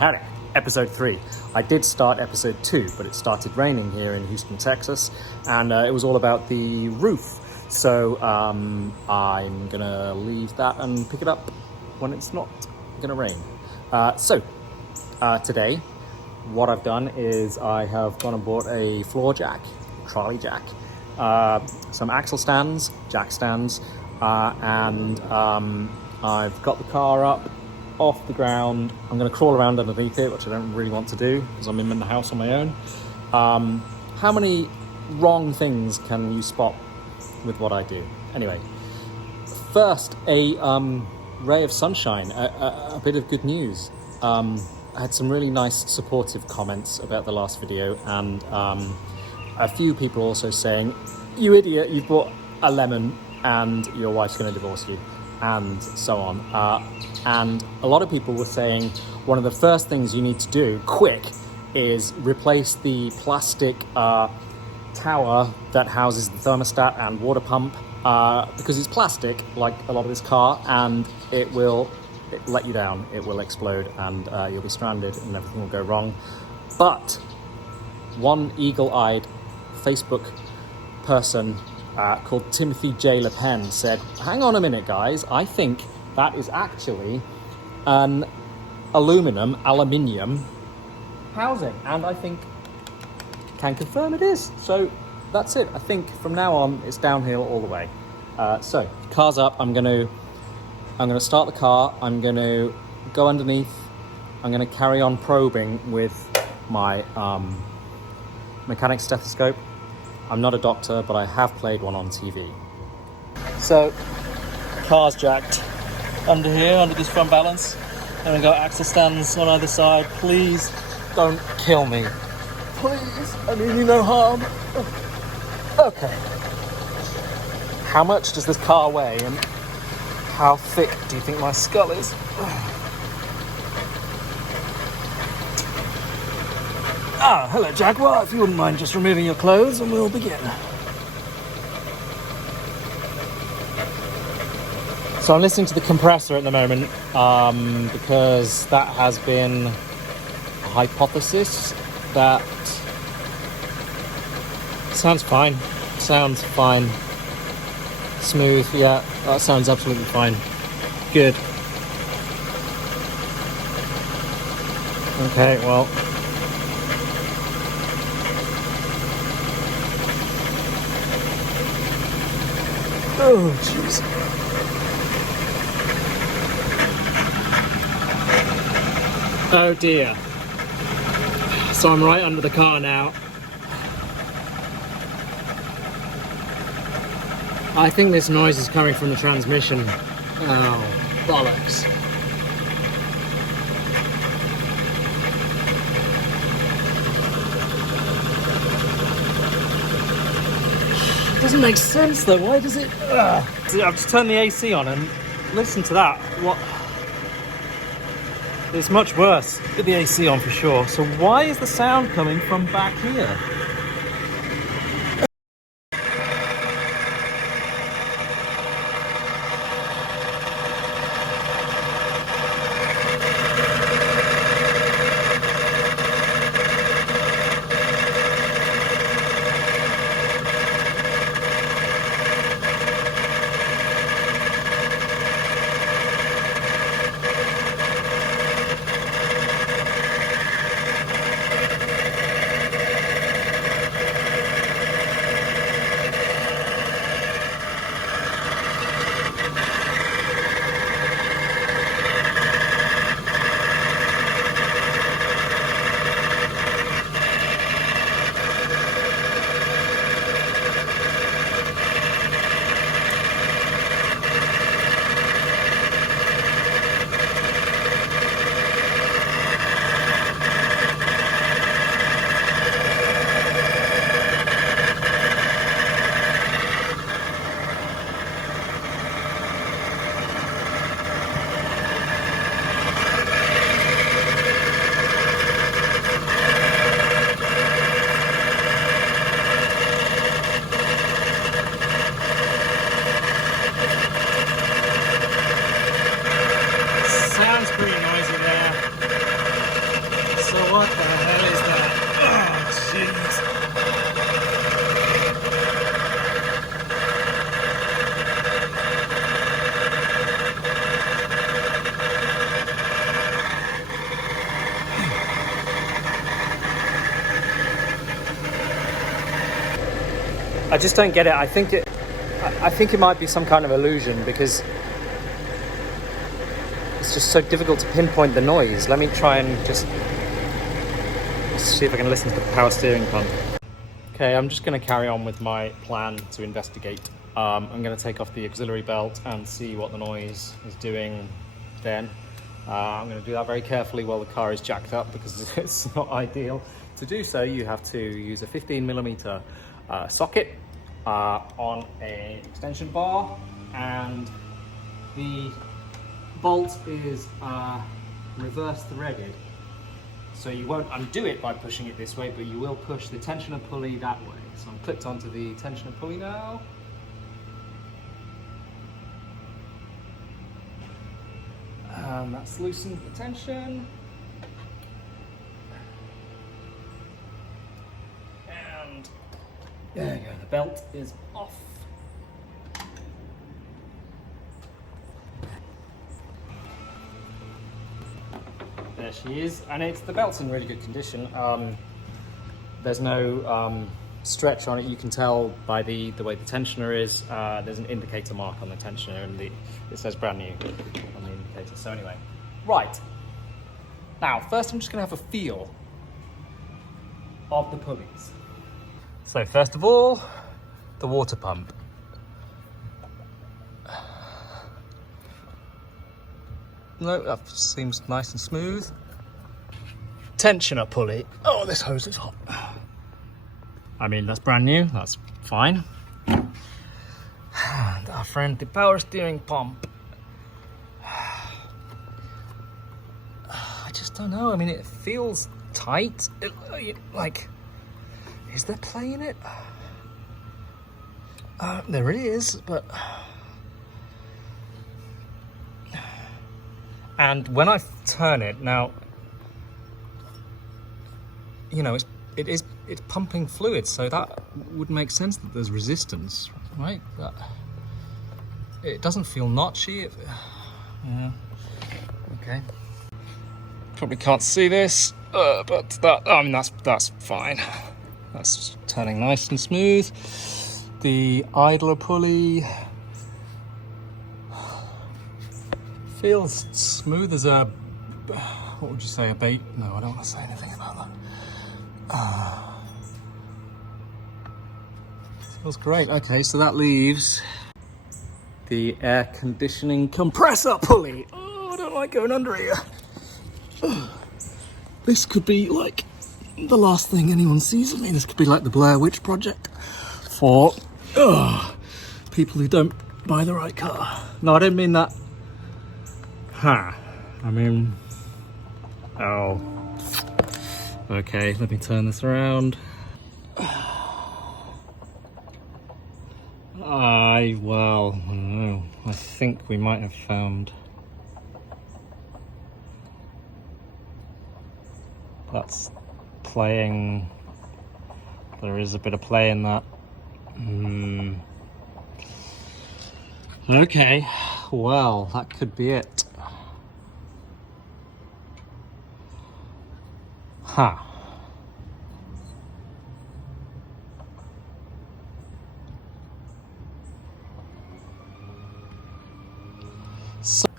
Howdy, episode 3. I did start episode 2, but it started raining here in Houston, Texas, and it was all about the roof. So I'm gonna leave that and pick it up when it's not gonna rain. Today, what I've done is I have gone and bought a floor jack, trolley jack, some axle stands, jack stands, and I've got the car up off the ground. I'm going to crawl around underneath it, which I don't really want to do because I'm in the house on my own. How many wrong things can you spot with what I do? Anyway, first, a ray of sunshine, a bit of good news. I had some really nice supportive comments about the last video, and a few people also saying, "You idiot, you bought a lemon and your wife's going to divorce you," and so on. And a lot of people were saying one of the first things you need to do, quick, is replace the plastic tower that houses the thermostat and water pump, because it's plastic, like a lot of this car, and it will let you down. It will explode, and you'll be stranded, and everything will go wrong. But one eagle-eyed Facebook person called Timothy J. Le Pen said, "Hang on a minute, guys, I think that is actually an aluminium housing," and I think can confirm it is. So that's it. I think from now on it's downhill all the way. So car's up. I'm gonna start the car. I'm gonna go underneath. I'm gonna carry on probing with my mechanic stethoscope. I'm not a doctor, but I have played one on TV. So, car's jacked under here, under this front balance. And we've got axle stands on either side. Please don't kill me. Please, I mean you no harm. Okay. How much does this car weigh, and how thick do you think my skull is? Hello Jaguar, if you wouldn't mind just removing your clothes and we'll begin. So I'm listening to the compressor at the moment, because that has been a hypothesis that sounds fine. Smooth, yeah, that sounds absolutely fine. Good. Okay, well. Oh, jeez. Oh dear. So I'm right under the car now. I think this noise is coming from the transmission. Oh, bollocks. Doesn't make sense though. Why does it? I've just turned the AC on and listen to that. What? It's much worse. Get the AC on for sure. So why is the sound coming from back here? I just don't get it. I think it might be some kind of illusion because it's just so difficult to pinpoint the noise. Let me try and just see if I can listen to the power steering pump. Okay, I'm just going to carry on with my plan to investigate. I'm going to take off the auxiliary belt and see what the noise is doing then. I'm going to do that very carefully while the car is jacked up because it's not ideal. To do so, you have to use a 15mm socket on an extension bar, and the bolt is reverse threaded. So you won't undo it by pushing it this way, but you will push the tensioner pulley that way. So I'm clipped onto the tensioner pulley now. And that's loosened the tension. And there you go, the belt is off. There she is, and the belt's in really good condition. There's no stretch on it. You can tell by the way the tensioner is. There's an indicator mark on the tensioner, and it says brand new on the indicator. So anyway, right. Now, first I'm just going to have a feel of the pulleys. So first of all, the water pump. No, that seems nice and smooth. Tensioner pulley. Oh, this hose is hot. I mean, that's brand new, that's fine. And our friend, the power steering pump. I just don't know. I mean, it feels tight. Like, is there play in it? There is, but... And when I turn it, now, you know, it's pumping fluid, so that would make sense that there's resistance, right? It doesn't feel notchy. Yeah. Okay. Probably can't see this, but that's fine. That's turning nice and smooth. The idler pulley feels smooth as a, what would you say, a bait? No, I don't want to say anything about that. Feels great. Okay, so that leaves the air conditioning compressor pulley. Oh, I don't like going under here. This could be like the last thing anyone sees of me. This could be like the Blair Witch Project for people who don't buy the right car. No, I don't mean that. I mean, oh. Okay, let me turn this around. Well, I don't know. I think we might have found... That's playing... There is a bit of play in that. Okay, well, that could be it. Huh.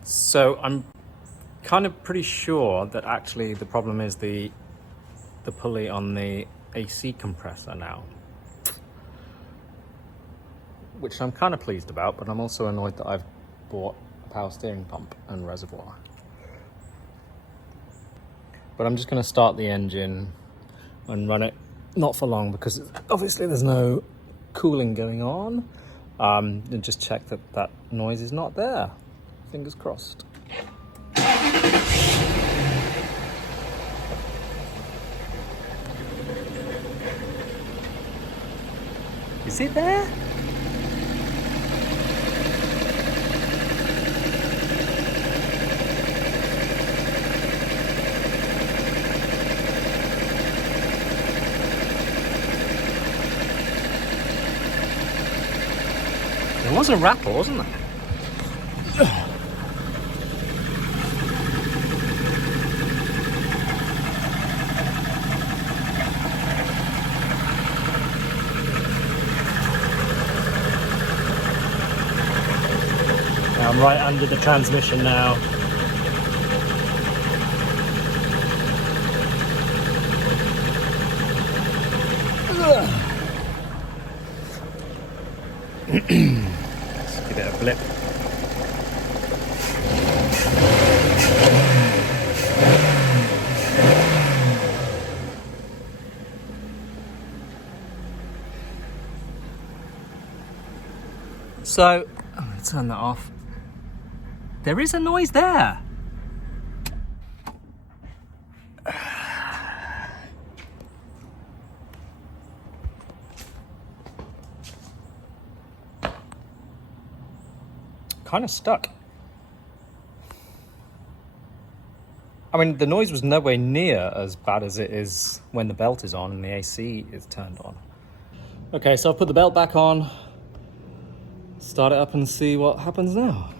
So I'm kind of pretty sure that actually the problem is the pulley on the AC compressor now, which I'm kind of pleased about, but I'm also annoyed that I've bought a power steering pump and reservoir. But I'm just going to start the engine and run it, not for long, because obviously there's no cooling going on, and just check that that noise is not there. Fingers crossed. Is it there? There was a rattle, wasn't there? right under the transmission now. Let's give it a blip. So, I'm going to turn that off. There is a noise there. Kind of stuck. I mean, the noise was nowhere near as bad as it is when the belt is on and the AC is turned on. Okay, so I'll put the belt back on, start it up and see what happens now.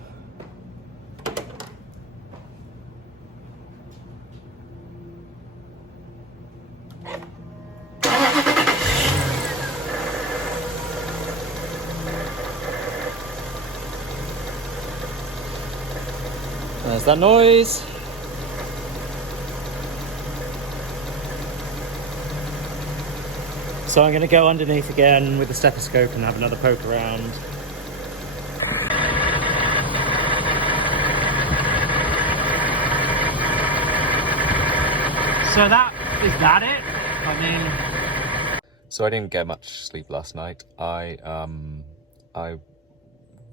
There's that noise. So I'm going to go underneath again with the stethoscope and have another poke around. So is that it? I mean... So I didn't get much sleep last night. I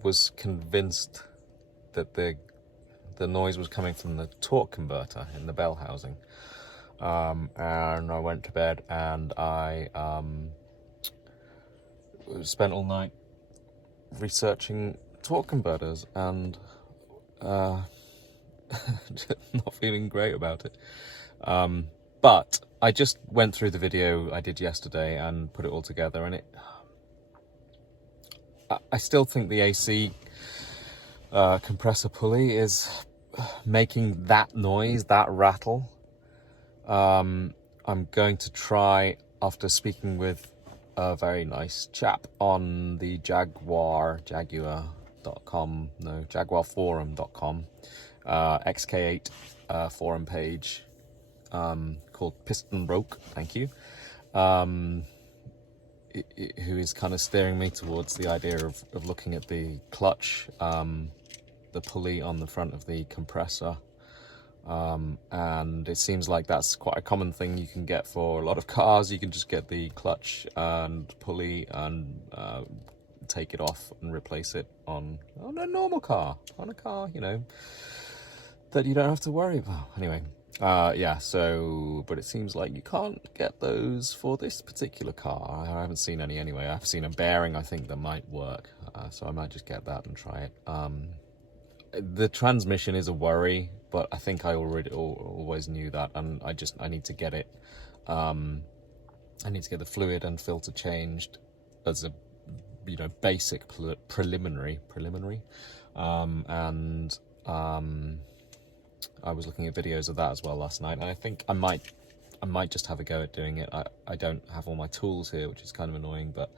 was convinced that the noise was coming from the torque converter in the bell housing. And I went to bed and I spent all night researching torque converters and not feeling great about it. But I just went through the video I did yesterday and put it all together, and I still think the AC compressor pulley is making that noise, that rattle. I'm going to try, after speaking with a very nice chap on the jaguarforum.com, XK8 forum page, called Piston Broke, thank you, who is kind of steering me towards the idea of looking at the clutch, the pulley on the front of the compressor. And it seems like that's quite a common thing you can get for a lot of cars. You can just get the clutch and pulley and take it off and replace it on a normal car, on a car, you know, that you don't have to worry about. Anyway, yeah, so, but it seems like you can't get those for this particular car. I haven't seen any anyway. I've seen a bearing, I think, that might work. So I might just get that and try it. The transmission is a worry, but I think I always knew that, and I need to get it. I need to get the fluid and filter changed as a, you know, basic preliminary. And I was looking at videos of that as well last night, and I think I might just have a go at doing it. I don't have all my tools here, which is kind of annoying, but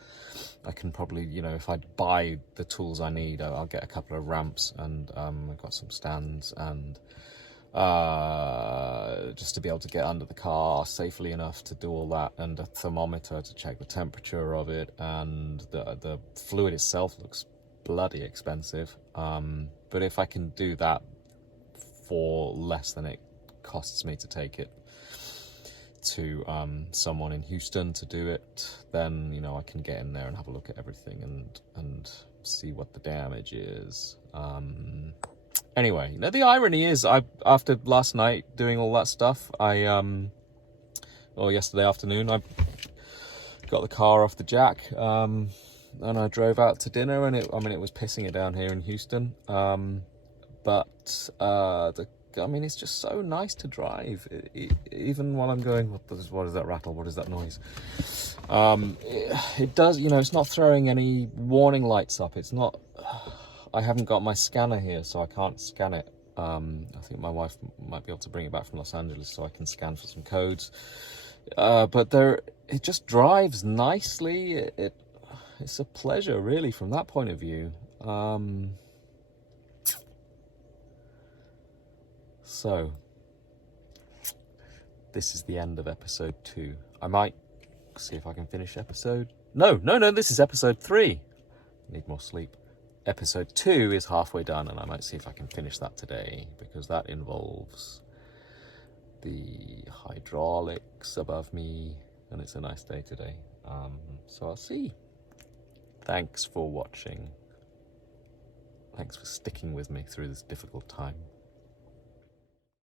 I can probably, you know, if I buy the tools I need, I'll get a couple of ramps, and I've got some stands, and just to be able to get under the car safely enough to do all that, and a thermometer to check the temperature of it, and the fluid itself looks bloody expensive. But if I can do that for less than it costs me to take it to someone in Houston to do it, then, you know, I can get in there and have a look at everything and see what the damage is. Anyway, you know, the irony is, after last night doing all that stuff, yesterday afternoon, I got the car off the jack, and I drove out to dinner, and it was pissing it down here in Houston. I mean, it's just so nice to drive, even while I'm going, what is that rattle? What is that noise? It does, you know, it's not throwing any warning lights up. It's not, I haven't got my scanner here, so I can't scan it. I think my wife might be able to bring it back from Los Angeles so I can scan for some codes. But it just drives nicely. It's a pleasure, really, from that point of view. So, this is the end of episode 2. I might see if I can finish episode... No, this is episode 3. Need more sleep. Episode 2 is halfway done, and I might see if I can finish that today, because that involves the hydraulics above me, and it's a nice day today. So I'll see. Thanks for watching. Thanks for sticking with me through this difficult time.